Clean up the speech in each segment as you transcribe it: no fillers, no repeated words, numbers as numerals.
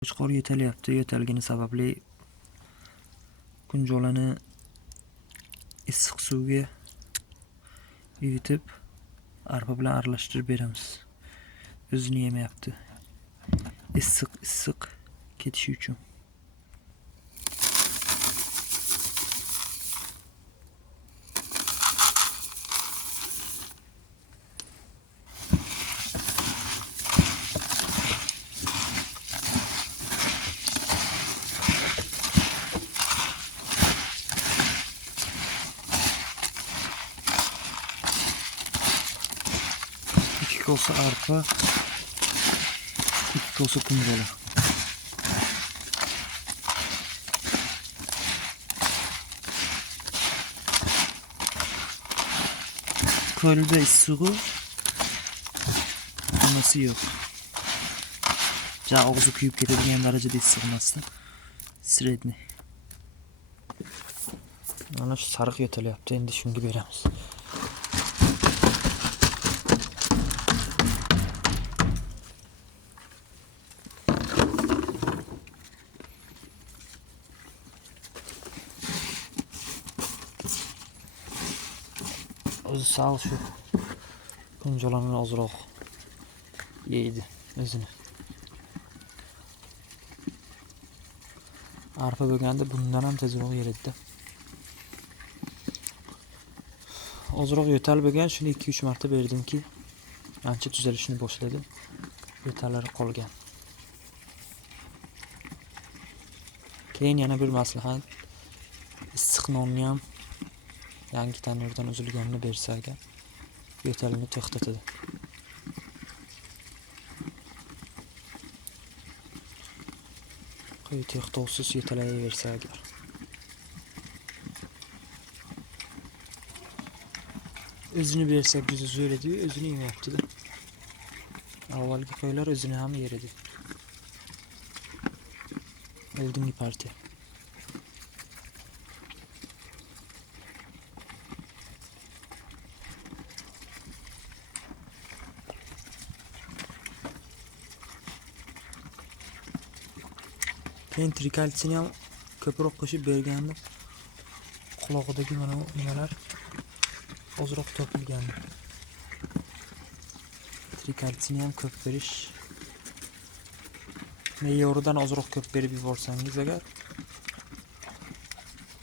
Qo'chqor yo'talyapti. Yo'talgani sababli kunjolani issiq suvga yuvitib, arpa bilan aralashtirib beramiz. O'zini yemayapti. Issiq ketishi uchun. İki kosa arpa, 2 kosa kunjola. Ko'lda issig'i hammasi yo'q. Og'zi kuyib ketadigan darajada issiq emasdan. Sredniy. Mana shu sariq yo'talyapti. Endi shunga beramiz. O'zi sal shu kunjolani ozroq yeydi o'zini. Arpa bo'lganda bundan ham tezroq yeradi. Ozroq yo'tal bo'lgan, shuni 2-3 marta berdimki, ancha tuzalishni boshladi. Yo'tallari qolgan. Keyin yana bir maslahat, issiq nonni ham yangi tandirdan uzilganini bersa agar, yo'talini to'xtatadi. Qo'y to'xtovsiz yo'talayversa agar. O'zini bersak juda zo'r edi, o'zini yemayapti-da. Avvalgi qo'ylar o'zini ham yer edi. Oldingi partiya. Keyin trikalsiyni ham ko'proq qo'shib berganda qulog'idagi mana bu nimalar ozroq topilgan. Trikalsiyni ham ko'p berish. Me'yoridan ozroq ko'p berib yuborsangiz agar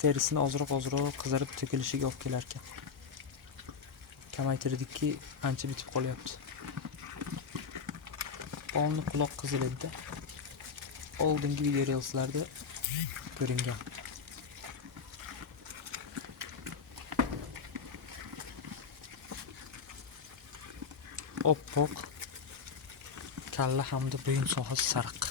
terisini ozroq qizarib to'kilishiga olib kelar ekan. Kamaytirdikki ancha bitib qolyapti. Qonli quloq qizil edi. Oldingi video reelslarda ko'ringan. Oppoq kalla hamda bo'yin sohasi sariq.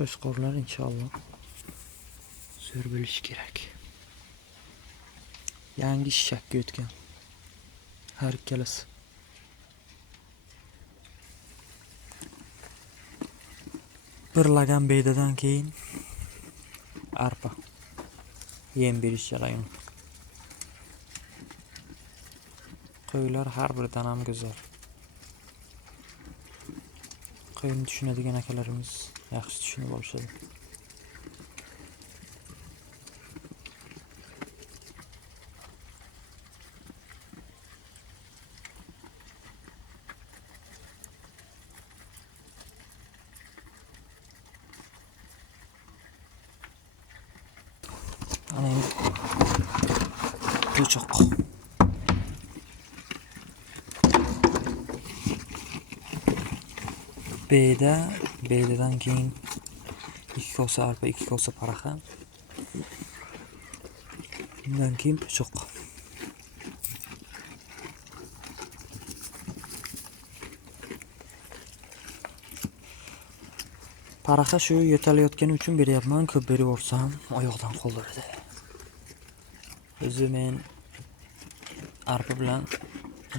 Qo'chqorlar inshaalloh zo'r bo'lishi kerak. Yangi shishakka o'tgan. Har ikkalasi. Bir lagan beydadan keyin arpa yem berish jarayoni. Qo'ylar har biridan ham go'zal. Qo'yni tushunadigan akalarimiz yaxshi tushunib olishadi. Ana endi qo'choq. Beydadan keyin 2 kosa arpa, 2 kosa paraxa. Bundan keyin po'choq. Qaraqa shu yo'talayotgani uchun beryapman, ko'p beraversam oyoqdan qoldiradi. O'zi men arpa bilan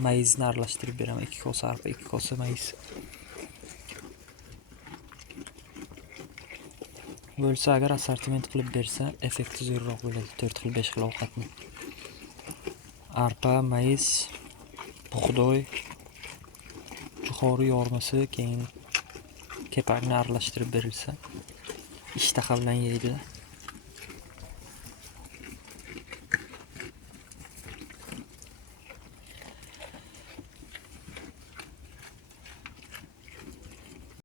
mayizni aralashtirib beraman. 2 kosa arpa, 2 kosa mayiz. Bo'lsa agar assortiment qilib bersa, effekti zo'rroq bo'ladi. 4 xil, 5 xil ovqatni. Arpa, mayiz, bug'doy, jo'xori yormasi, keyin kepakni aralashtirib berilsa, ishtaha bilan yeydi.